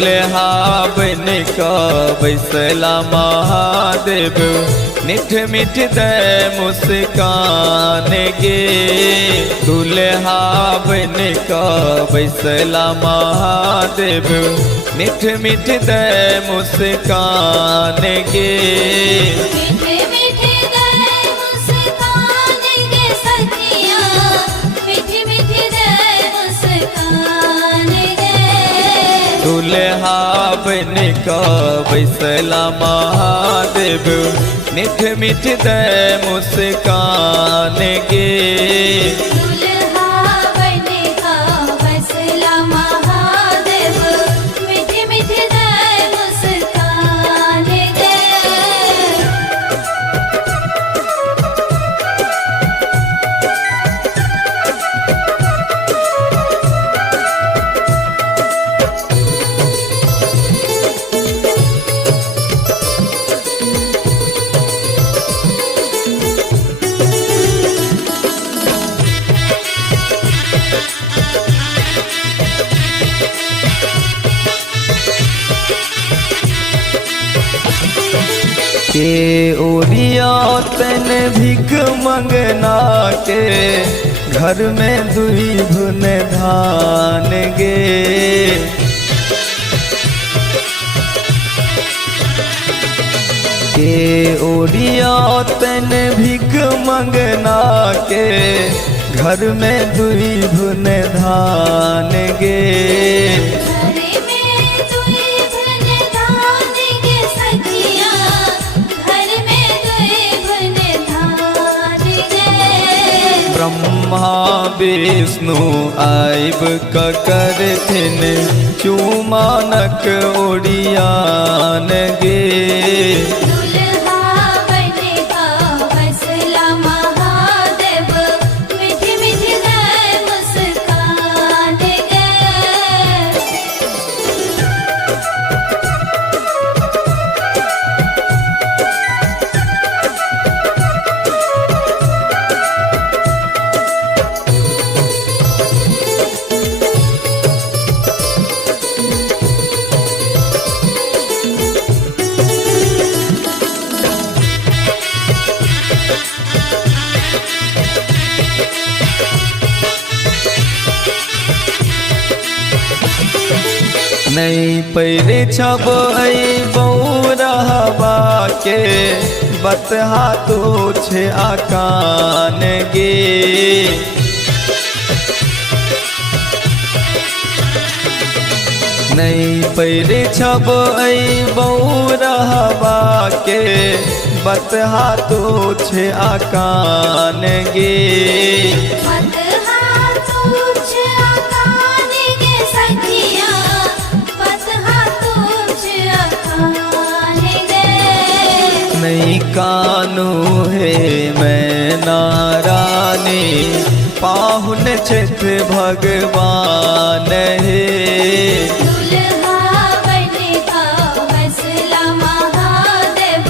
दुल्हा बन का बैसला महादेव मिठ मिठ दे मुस्कान गे। दुल्हा बन का बैसला महादेव मिठ मिठ दे मुस्कान गे। दुल्हा बन का बैसला महादेव मिठ मिठ दे मुस्कान गे। दुल्हा बन का बैसला महादेव मिठ मिठ दे मुस्कान गे। के ओरिया तन भिख मंगना के घर में दुई भुन धान गे। के ओरिया तन भिख मंगना के घर में दुई भुन धान गे। ब्रह्मा विष्णु आइब करथिन चुमानक ओडियान गे। दुल्हा बन का बैसला महादेव मिठ मिठ दे मुस्कान गे। नहीं पैरे छब बौरहबा के बतहा तो छे आकान गे। नहीं पैरे छब बौरहबा के बतहा तो छे आकान गे। नहीं कानू है मैं नारानी पाहुन चित भगवान है। दुल्हा बन का बैसला महादेव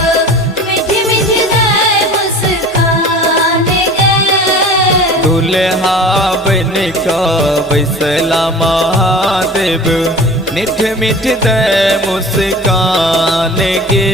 मिठ मिठ दे मुस्कान गे। दुल्हा बन का बैसला महादेव मिठ मिठ दे मुस्कान गे।